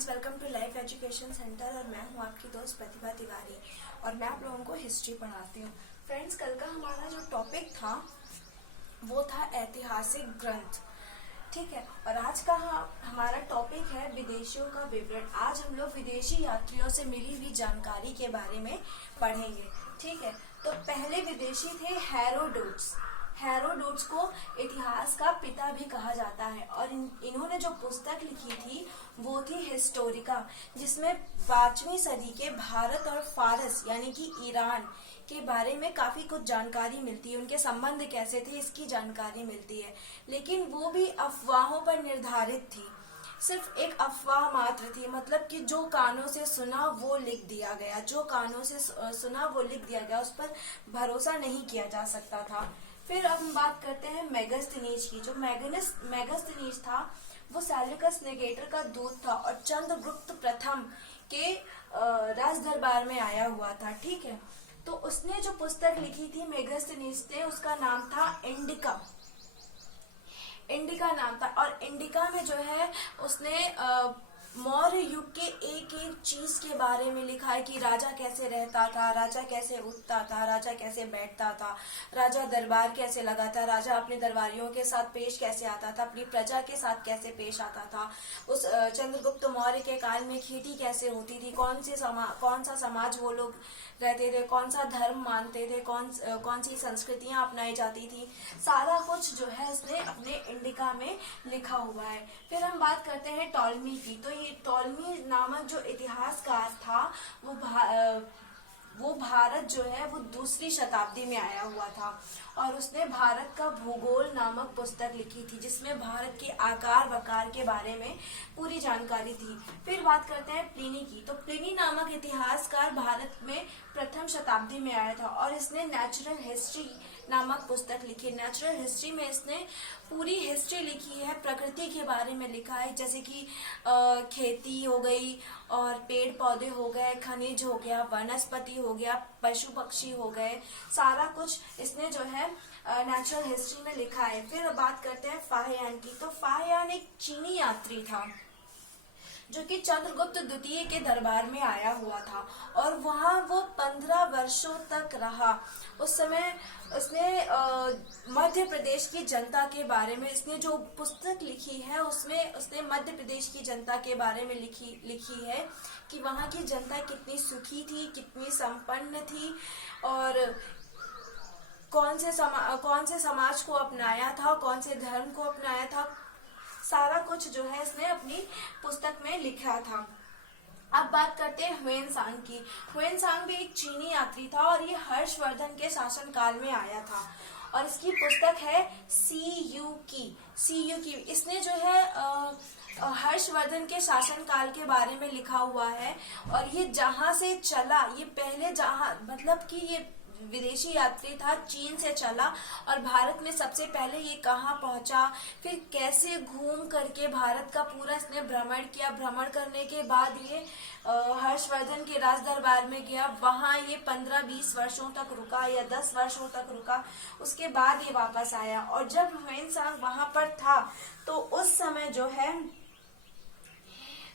Friends, welcome to life education centre और मैं हूं आपकी दोस्त प्रतिभा तिवारी और मैं आप लोगों को हिस्ट्री पढ़ाती हूं। फ्रेंड्स, कल का हमारा जो टॉपिक था वो था ऐतिहासिक ग्रंथ। ठीक है, और आज का हमारा टॉपिक है विदेशियों का विवरण। आज हम लोग विदेशी यात्रियों से मिली हुई जानकारी के बारे में पढ़ेंगे। ठीक है, तो पहले विदेशी थे हेरोडोटस। हेरोडोटस को इतिहास का पिता भी कहा जाता है और इन्होंने जो पुस्तक लिखी थी वो थी हिस्टोरिका, जिसमें 5वीं सदी के भारत और फारस यानी कि ईरान के बारे में काफी कुछ जानकारी मिलती है। उनके संबंध कैसे थे इसकी जानकारी मिलती है, लेकिन वो भी अफवाहों पर निर्धारित थी। सिर्फ एक अफवाह मात्र थी, मतलब कि जो कानों से सुना वो लिख दिया गया, जो कानों से सुना वो लिख दिया गया, उस पर भरोसा नहीं किया जा सकता था। फिर अब हम बात करते हैं मेगास्थनीज की। जो मेगास्थनीज था वो सेल्यूकस निकेटर का दूत था और चंद्रगुप्त प्रथम के राज दरबार में आया हुआ था। ठीक है, तो उसने जो पुस्तक लिखी थी मेगास्थनीज ने, उसका नाम था इंडिका। इंडिका नाम था, और इंडिका में जो है उसने मौर्य युग के एक एक चीज के बारे में लिखा है कि राजा कैसे रहता था, राजा कैसे उठता था, राजा कैसे बैठता था, राजा दरबार कैसे लगा था, राजा अपने दरबारियों के साथ पेश कैसे आता था, अपनी प्रजा के साथ कैसे पेश आता था, उस चंद्रगुप्त मौर्य के काल में खेती कैसे होती थी, कौन सा समाज वो लोग रहते थे, कौन सा धर्म मानते थे, कौन सी संस्कृतियां अपनाई जाती थी, सारा कुछ जो है इसने अपने इंडिका में लिखा हुआ है। फिर हम बात करते हैं टॉलमी की। तो ये टॉलमी नामक जो इतिहासकार था वो भारत जो है वो 2री शताब्दी में आया हुआ था और उसने भारत का भूगोल नामक पुस्तक लिखी थी, जिसमें भारत के आकार वकार के बारे में पूरी जानकारी थी। फिर बात करते हैं प्लिनी की। तो प्लिनी नामक इतिहासकार भारत में प्रथम शताब्दी में आया था और इसने नेचुरल हिस्ट्री नामक पुस्तक लिखी। नेचुरल हिस्ट्री में इसने पूरी हिस्ट्री लिखी है, प्रकृति के बारे में लिखा है, जैसे कि खेती हो गई और पेड़ पौधे हो गए, खनिज हो गया, वनस्पति हो गया, पशु पक्षी हो गए, सारा कुछ इसने जो है नेचुरल हिस्ट्री में लिखा है। फिर बात करते हैं फाहियान की। तो फाहियान एक चीनी यात्री था जो कि चंद्रगुप्त द्वितीय के दरबार में आया हुआ था और वहां वो 15 वर्षों तक रहा। उस समय उसने मध्य प्रदेश की जनता के बारे में, इसने जो पुस्तक लिखी है उसमें उसने मध्य प्रदेश की जनता के बारे में लिखी है कि वहां की जनता कितनी सुखी थी, कितनी संपन्न थी और कौन से समाज को अपनाया था, कौन से धर्म को अपनाया था, सारा कुछ जो है इसने अपनी पुस्तक में लिखा था। अब बात करते हैं ह्वेनसांग की। ह्वेनसांग भी एक चीनी यात्री था और ये हर्षवर्धन के शासनकाल में आया था और इसकी पुस्तक है सीयू की। इसने जो है हर्षवर्धन के शासनकाल के बारे में लिखा हुआ है और ये जहां से चला, ये पहले मतलब कि ये विदेशी यात्री था, चीन से चला और भारत में सबसे पहले ये कहाँ पहुंचा, फिर कैसे घूम करके भारत का पूरा इसने भ्रमण किया। भ्रमण करने के बाद ये हर्षवर्धन के राज दरबार में गया, वहां ये 15-20 वर्षों तक रुका या 10 वर्षों तक रुका, उसके बाद ये वापस आया। और जब ह्वेनसांग वहां पर था तो उस समय जो है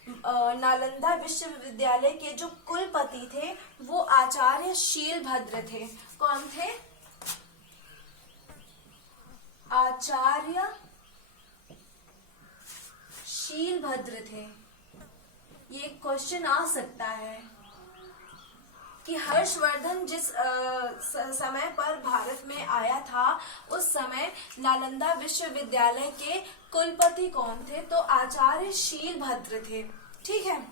नालंदा विश्वविद्यालय के जो कुलपति थे वो आचार्य शीलभद्र थे। कौन थे? आचार्य शीलभद्र थे। ये क्वेश्चन आ सकता है कि हर्षवर्धन जिस समय पर भारत में आया था उस समय नालंदा विश्वविद्यालय के कुलपति कौन थे? तो आचार्य शीलभद्र थे। ठीक है,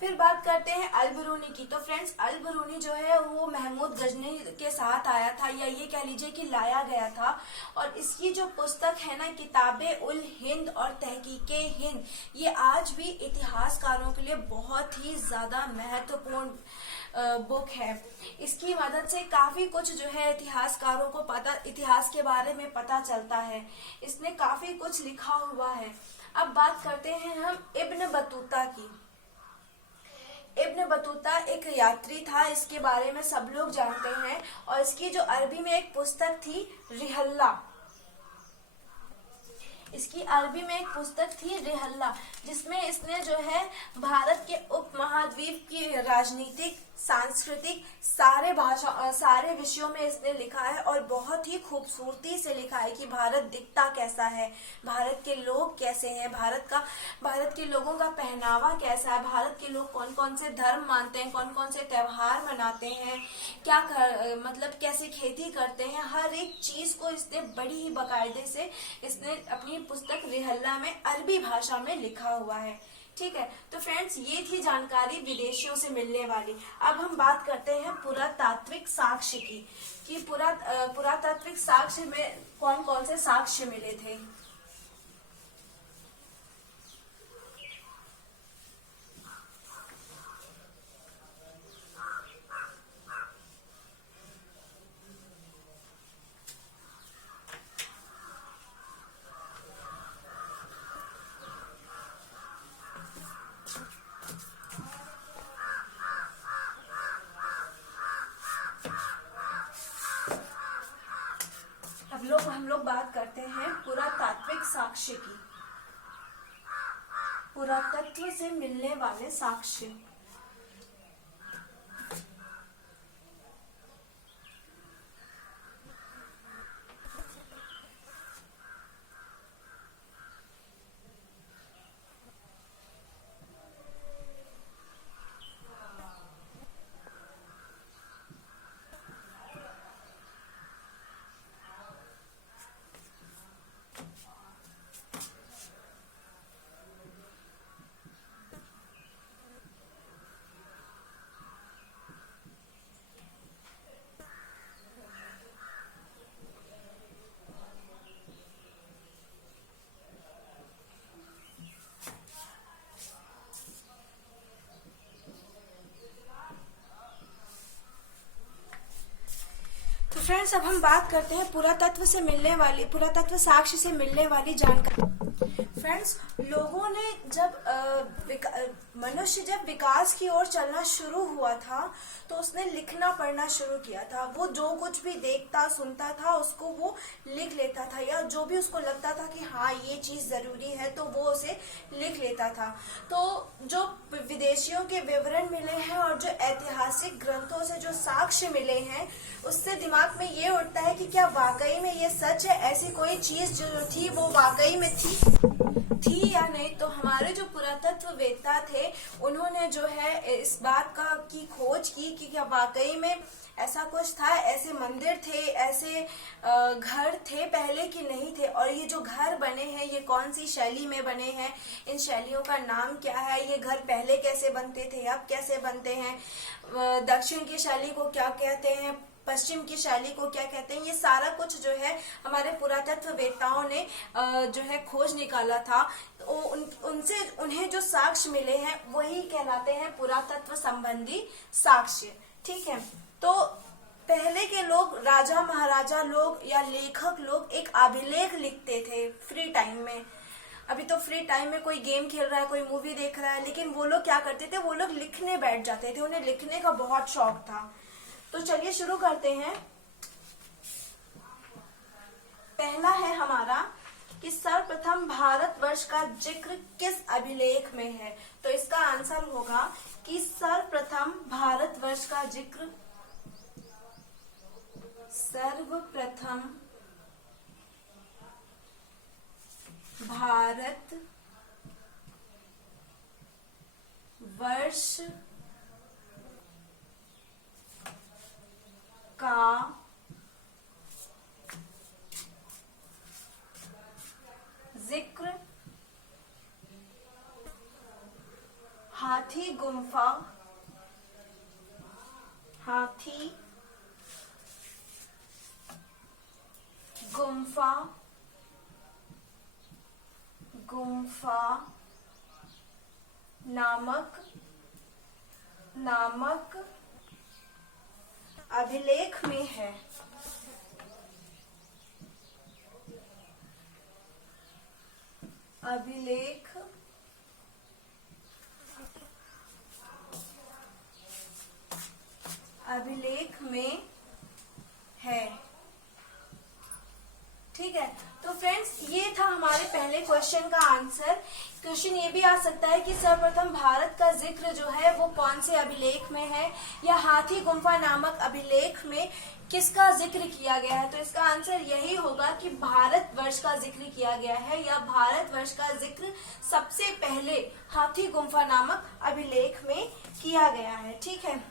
फिर बात करते हैं अल-बिरूनी की। तो फ्रेंड्स, अल-बिरूनी जो है वो महमूद गजनी के साथ आया था, या ये कह लीजिए कि लाया गया था, और इसकी जो पुस्तक है ना, किताबे उल हिंद और तहकीके हिंद, ये आज भी इतिहासकारों के लिए बहुत ही ज्यादा महत्वपूर्ण बुक है। इसकी मदद से काफी कुछ जो है इतिहासकारों को इतिहास के बारे में पता चलता है। इसने काफी कुछ लिखा हुआ है। अब बात करते हैं हम इब्न बतूता की। इब्न बतूता एक यात्री था, इसके बारे में सब लोग जानते हैं, और इसकी जो अरबी में एक पुस्तक थी रिहल्ला, इसकी अरबी में एक पुस्तक थी रिहल्ला, जिसमें इसने जो है भारत के उपमहाद्वीप की राजनीतिक, सांस्कृतिक सारे विषयों में इसने लिखा है और बहुत ही खूबसूरती से लिखा है कि भारत दिखता कैसा है, भारत के लोग कैसे हैं, भारत के लोगों का पहनावा कैसा है, भारत के लोग कौन कौन से धर्म मानते हैं, कौन कौन से त्योहार मनाते हैं, मतलब कैसे खेती करते हैं, हर एक चीज को इसने बड़ी ही बाकायदे से इसने अपनी पुस्तक रिहल्ला में अरबी भाषा में लिखा हुआ है। ठीक है, तो फ्रेंड्स ये थी जानकारी विदेशियों से मिलने वाली। अब हम बात करते हैं पुरातात्विक साक्ष्य की, कि पुरातात्विक साक्ष्य में कौन कौन से साक्ष्य मिले थे। हम लोग बात करते हैं पुरातात्विक साक्ष्य की, पुरातत्व से मिलने वाले साक्ष्य। फ्रेंड्स अब हम बात करते हैं पुरातत्व साक्ष्य से मिलने वाली जानकारी। फ्रेंड्स लोगों ने मनुष्य जब विकास की ओर चलना शुरू हुआ था तो उसने लिखना पढ़ना शुरू किया था। वो जो कुछ भी देखता सुनता था उसको वो लिख लेता था, या जो भी उसको लगता था कि हाँ ये चीज जरूरी है तो वो उसे लिख लेता था। तो जो विदेशियों के विवरण मिले हैं और जो ऐतिहासिक ग्रंथों से जो साक्ष्य मिले हैं उससे दिमाग में ये उठता है कि क्या वाकई में ये सच है, ऐसी कोई चीज जो थी वो वाकई में थी या नहीं। तो हमारे जो पुरातत्ववेत्ता थे उन्होंने जो है इस बात की खोज की कि क्या वाकई में ऐसा कुछ था, ऐसे मंदिर थे, ऐसे घर थे पहले कि नहीं थे, और ये जो घर बने हैं ये कौन सी शैली में बने हैं, इन शैलियों का नाम क्या है, ये घर पहले कैसे बनते थे, अब कैसे बनते हैं, दक्षिण की शैली को क्या कहते हैं, पश्चिम की शैली को क्या कहते हैं, ये सारा कुछ जो है हमारे पुरातत्ववेत्ताओं ने जो है खोज निकाला था। तो उन्हें जो साक्ष्य मिले हैं वही कहलाते हैं पुरातत्व संबंधी साक्ष्य। ठीक है, तो पहले के लोग, राजा महाराजा लोग या लेखक लोग एक अभिलेख लिखते थे फ्री टाइम में। अभी तो फ्री टाइम में कोई गेम खेल रहा है, कोई मूवी देख रहा है, लेकिन वो लोग क्या करते थे, वो लोग लिखने बैठ जाते थे, उन्हें लिखने का बहुत शौक था। तो चलिए शुरू करते हैं। पहला है हमारा कि सर्वप्रथम भारतवर्ष का जिक्र किस अभिलेख में है। तो इसका आंसर होगा कि सर्वप्रथम भारतवर्ष का जिक्र, सर्वप्रथम भारत वर्ष का जिक्र हाथी गुम्फा नामक अभिलेख में है। अभिलेख में है। ठीक है, तो फ्रेंड्स ये था हमारे पहले क्वेश्चन का आंसर। क्वेश्चन ये भी आ सकता है कि सर्वप्रथम भारत का जिक्र जो है वो कौन से अभिलेख में है, या हाथी गुम्फा नामक अभिलेख में किसका जिक्र किया गया है। तो इसका आंसर यही होगा कि भारतवर्ष का जिक्र किया गया है, या भारतवर्ष का जिक्र सबसे पहले हाथी गुम्फा नामक अभिलेख में किया गया है। ठीक है,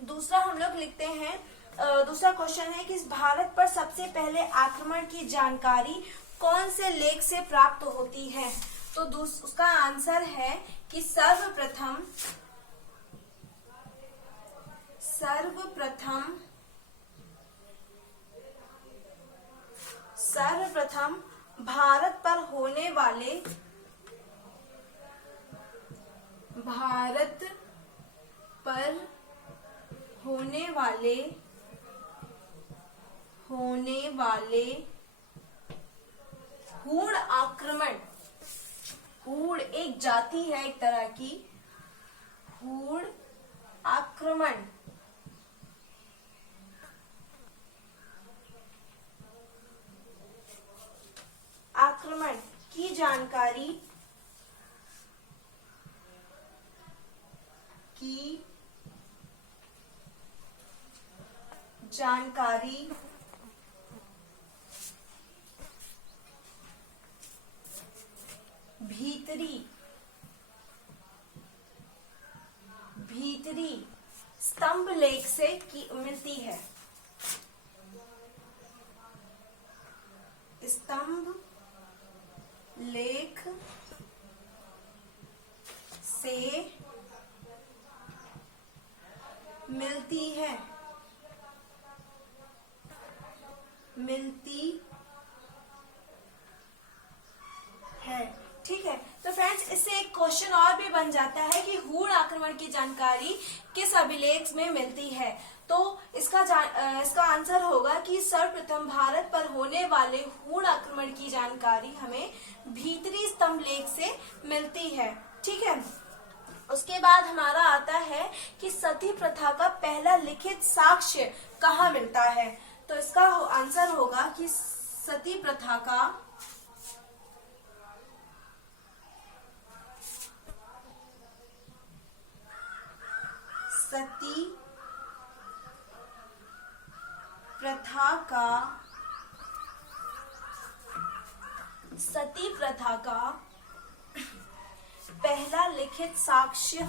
दूसरा हम लोग लिखते हैं, दूसरा क्वेश्चन है कि भारत पर सबसे पहले आक्रमण की जानकारी कौन से लेख से प्राप्त होती है। तो उसका आंसर है कि सर्वप्रथम भारत पर होने वाले हूण आक्रमण, हूण एक जाति है एक तरह की, हूण आक्रमण की जानकारी भीतरी स्तंभ लेख से मिलती है। स्तंभ लेख से मिलती है। ठीक है, तो फ्रेंड्स इससे एक क्वेश्चन और भी बन जाता है कि हूण आक्रमण की जानकारी किस अभिलेख में मिलती है। तो इसका आंसर होगा कि सर्वप्रथम भारत पर होने वाले हूण आक्रमण की जानकारी हमें भीतरी स्तंभ लेख से मिलती है। ठीक है, उसके बाद हमारा आता है कि सती प्रथा का पहला लिखित साक्ष्य कहाँ मिलता है। तो इसका आंसर होगा कि सती प्रथा का पहला लिखित साक्ष्य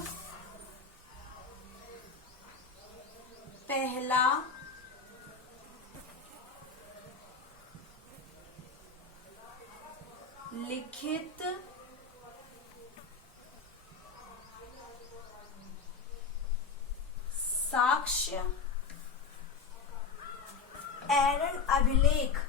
एरन अभिलेख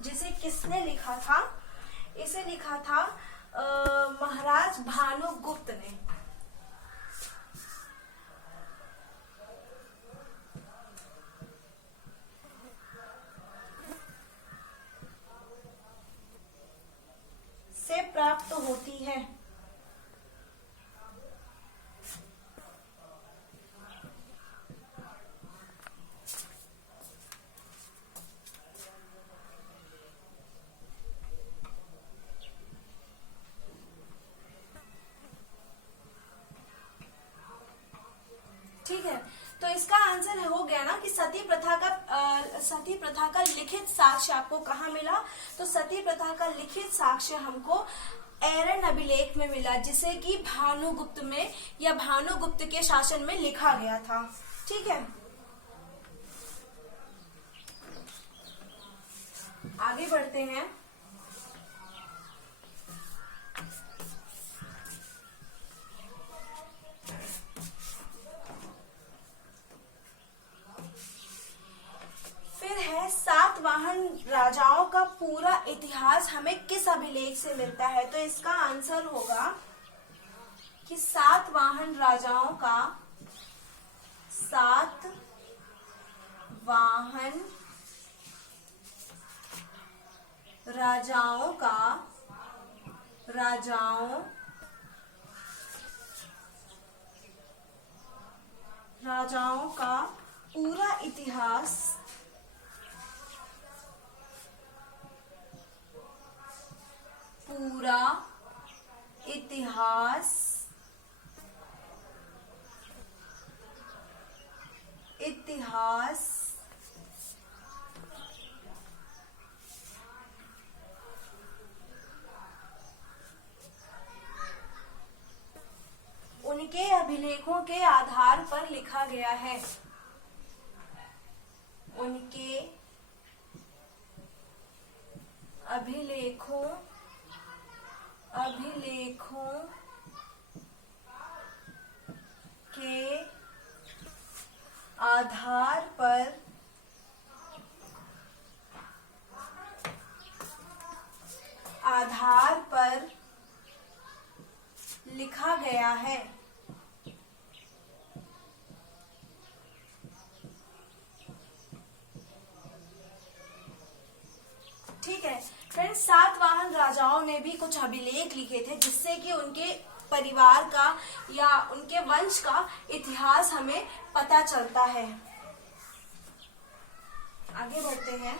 जिसे किसने लिखा था? इसे लिखा था महाराज भानुगुप्त ने। से प्राप्त होती है। ठीक है, तो इसका आंसर हो गया ना कि सती प्रथा का लिखित साक्ष्य आपको कहाँ मिला। तो सती प्रथा का लिखित साक्ष्य हमको एरन अभिलेख में मिला, जिसे कि भानुगुप्त में या भानुगुप्त के शासन में लिखा गया था। ठीक है, आगे बढ़ते हैं। सातवाहन राजाओं का पूरा इतिहास हमें किस अभिलेख से मिलता है। तो इसका आंसर होगा कि सातवाहन राजाओं का राजाओं का पूरा इतिहास उनके अभिलेखों के आधार पर लिखा गया है। उनके अभिलेखों के आधार पर लिखा गया है। ठीक है फ्रेंड्स, सातवाहन राजाओं ने भी कुछ अभिलेख लिखे थे जिससे कि उनके परिवार का या उनके वंश का इतिहास हमें पता चलता है। आगे बढ़ते हैं।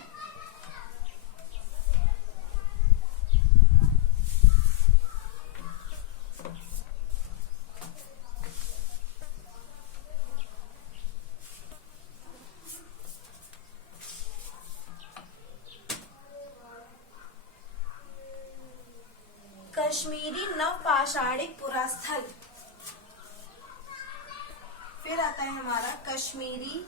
कश्मीरी नवपाषाणिक पुरास्थल। फिर आता है हमारा कश्मीरी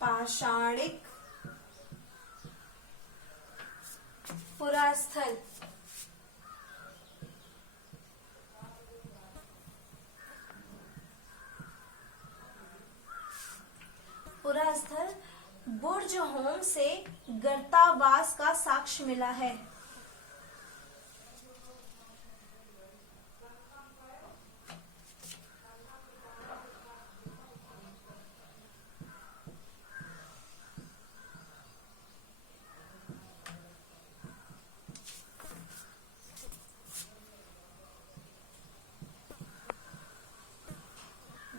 नवपाषाणिक पुरास्थल। पुरास्थल बुर्ज होम से गर्तावास का साक्ष्य मिला है।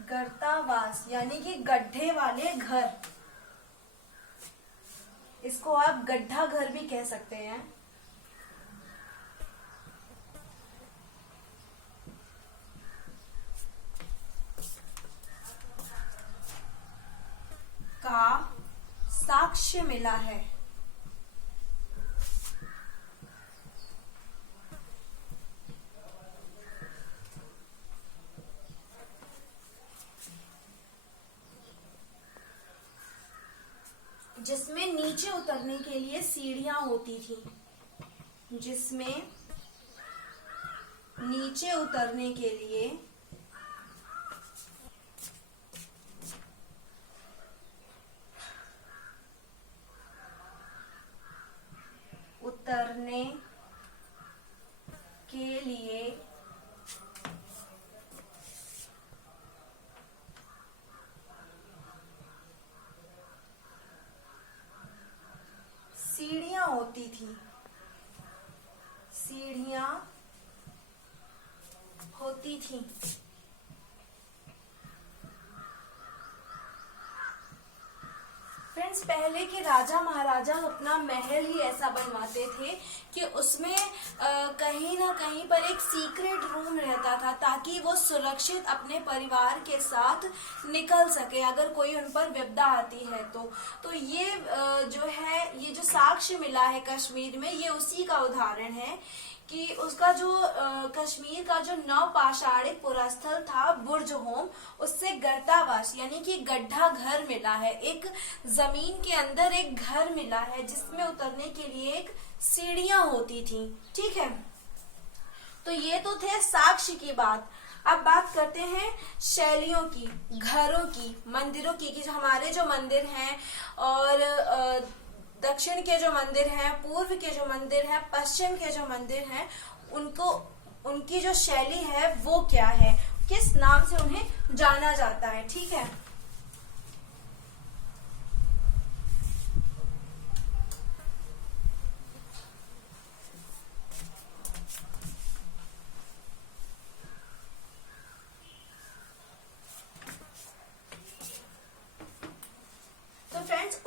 गर्तावास यानी कि गड्ढे वाले घर, इसको आप गड्ढा घर भी कह सकते हैं। का साक्ष्य मिला है। जिसमें नीचे उतरने के लिए सीढ़ियां होती थी। जिसमें नीचे उतरने के लिए सीढ़ियां होती थी। सीढ़ियां होती थी। फ्रेंड्स, पहले के राजा महाराजा अपना महल ही ऐसा बनवाते थे कि उसमें कहीं ना कहीं पर एक सीक्रेट रूम रहता था ताकि वो सुरक्षित अपने परिवार के साथ निकल सके अगर कोई उन पर विपदा आती है तो ये जो है, ये जो साक्ष्य मिला है कश्मीर में, ये उसी का उदाहरण है कि उसका जो कश्मीर का जो नवपाषाणिक पुरास्थल था बुर्ज होम, उससे गर्तावास यानी कि गड्ढा घर मिला है। एक जमीन के अंदर एक घर मिला है जिसमें उतरने के लिए एक सीढ़ियां होती थी। ठीक है, तो ये तो थे साक्ष्य की बात। अब बात करते हैं शैलियों की, घरों की, मंदिरों की, कि हमारे जो मंदिर हैं और दक्षिण के जो मंदिर हैं, पूर्व के जो मंदिर हैं, पश्चिम के जो मंदिर हैं, उनकी जो शैली है वो क्या है, किस नाम से उन्हें जाना जाता है। ठीक है,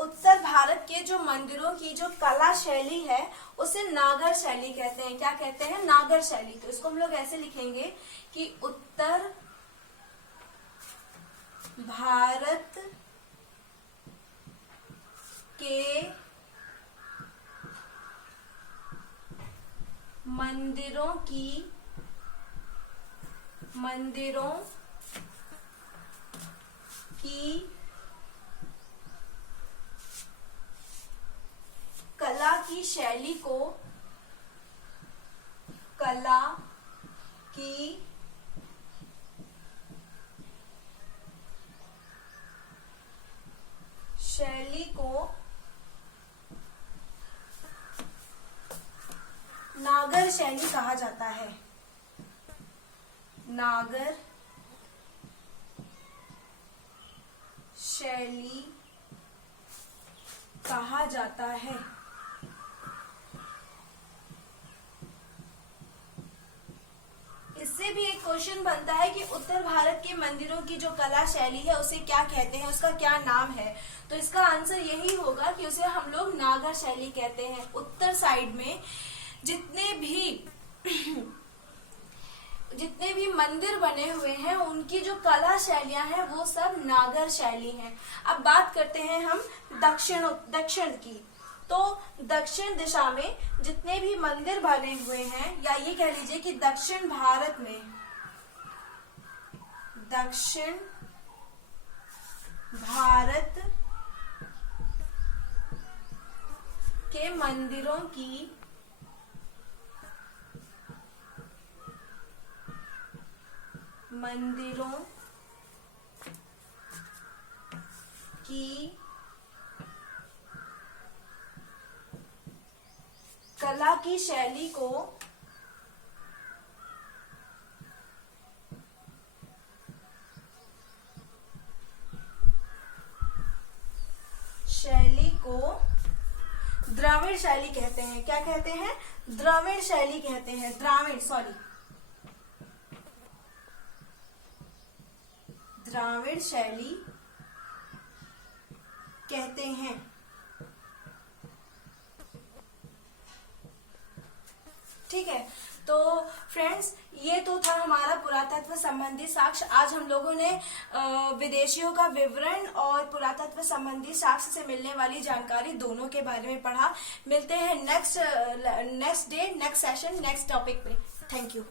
उत्तर भारत के जो मंदिरों की जो कला शैली है उसे नागर शैली कहते हैं। क्या कहते हैं? नागर शैली। तो इसको हम लोग ऐसे लिखेंगे कि उत्तर भारत के मंदिरों की कला की शैली को नागर शैली कहा जाता है। नागर शैली कहा जाता है। इससे भी एक क्वेश्चन बनता है कि उत्तर भारत के मंदिरों की जो कला शैली है उसे क्या कहते हैं, उसका क्या नाम है। तो इसका आंसर यही होगा कि उसे हम लोग नागर शैली कहते हैं। उत्तर साइड में जितने भी मंदिर बने हुए हैं उनकी जो कला शैलियां हैं वो सब नागर शैली हैं। अब बात करते हैं हम दक्षिण की। तो दक्षिण दिशा में जितने भी मंदिर बने हुए हैं, या ये कह लीजिए कि दक्षिण भारत के मंदिरों की कला की शैली को द्रविड़ शैली कहते हैं। क्या कहते हैं? द्रविड़ शैली कहते हैं। द्राविड़ शैली कहते हैं। ठीक है, तो फ्रेंड्स ये तो था हमारा पुरातत्व संबंधी साक्ष्य। आज हम लोगों ने विदेशियों का विवरण और पुरातत्व संबंधी साक्ष्य से मिलने वाली जानकारी दोनों के बारे में पढ़ा। मिलते हैं नेक्स्ट सेशन नेक्स्ट टॉपिक पे। Thank you.